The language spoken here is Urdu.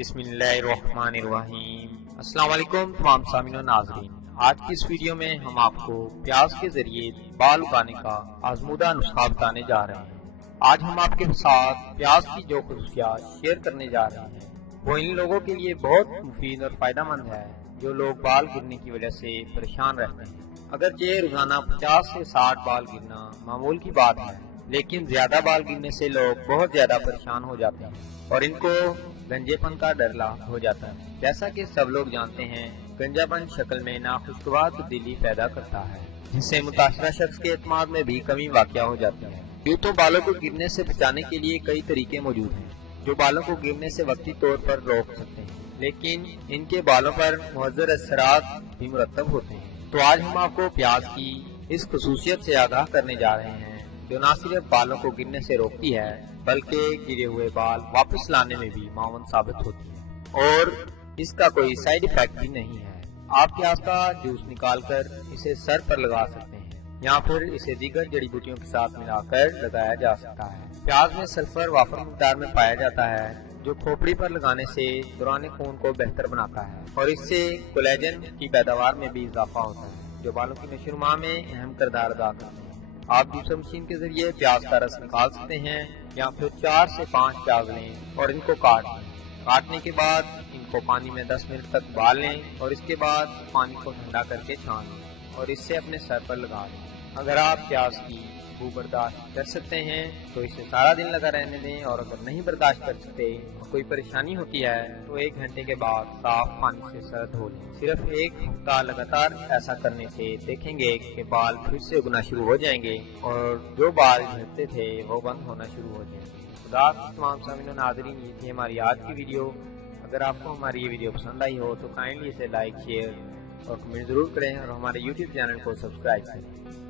بسم اللہ الرحمن الرحیم۔ السلام علیکم تمام سامعین و ناظرین، آج کی اس ویڈیو میں ہم آپ کو پیاز کے ذریعے بال اگانے کا آزمودہ نسخہ بتانے جا رہے ہیں۔ آج ہم آپ کے ساتھ پیاز کی جو خصوصیات شیئر کرنے جا رہے ہیں وہ ان لوگوں کے لیے بہت مفید اور فائدہ مند ہے جو لوگ بال گرنے کی وجہ سے پریشان رہتے ہیں۔ اگرچہ روزانہ 50 سے 60 بال گرنا معمول کی بات ہے، لیکن زیادہ بال گرنے سے لوگ بہت زیادہ پریشان ہو جاتے ہیں اور ان کو گنجے پن کا ڈر لاحق ہو جاتا ہے۔ جیسا کہ سب لوگ جانتے ہیں، گنجا پن شکل میں ناخوشگوار تبدیلی پیدا کرتا ہے، جس سے متاثرہ شخص کے اعتماد میں بھی کمی واقع ہو جاتی ہے۔ یوں تو بالوں کو گرنے سے بچانے کے لیے کئی طریقے موجود ہیں جو بالوں کو گرنے سے وقتی طور پر روک سکتے ہیں، لیکن ان کے بالوں پر مؤثر اثرات بھی مرتب ہوتے ہیں۔ تو آج ہم آپ کو پیاز کی اس خصوصیت سے آگاہ کرنے جا رہے ہیں جو نہ صرف بالوں کو گرنے سے روکتی ہے بلکہ گرے ہوئے بال واپس لانے میں بھی معاون ثابت ہوتی ہے، اور اس کا کوئی سائیڈ ایفیکٹ بھی نہیں ہے۔ آپ پیاز کا جوس نکال کر اسے سر پر لگا سکتے ہیں یا پھر اسے دیگر جڑی بوٹیوں کے ساتھ ملا کر لگایا جا سکتا ہے۔ پیاز میں سلفر وافر مقدار میں پایا جاتا ہے جو کھوپڑی پر لگانے سے دوران خون کو بہتر بناتا ہے اور اس سے کولیجن کی پیداوار میں بھی اضافہ ہوتا ہے جو بالوں کی نشو و نما میں اہم کردار ادا کرتے ہیں۔ آپ جوسر مشین کے ذریعے پیاز کا رس نکال سکتے ہیں یا پھر 4 سے 5 پیاز لیں اور ان کو کاٹ لیں۔ کاٹنے کے بعد ان کو پانی میں 10 منٹ تک ابال لیں اور اس کے بعد پانی کو ٹھنڈا کر کے چھان لیں اور اس سے اپنے سر پر لگا لیں۔ اگر آپ پیاز کی بو برداشت کر سکتے ہیں تو اسے سارا دن لگا رہنے دیں، اور اگر نہیں برداشت کر سکتے اور کوئی پریشانی ہوتی ہے تو 1 گھنٹے کے بعد صاف پانی سے سر دھو لیں۔ صرف 1 ہفتہ لگاتار ایسا کرنے سے دیکھیں گے کہ بال پھر سے اگنا شروع ہو جائیں گے اور جو بال جھڑتے تھے وہ بند ہونا شروع ہو جائیں گے۔ خدا حافظ تمام سامعین و ناظرین، یہ تھی ہماری آج کی ویڈیو۔ اگر آپ کو ہماری یہ ویڈیو پسند آئی ہو تو کائنڈلی اسے لائک، شیئر اور کمنٹ ضرور کریں اور ہمارے یوٹیوب چینل کو سبسکرائب کریں۔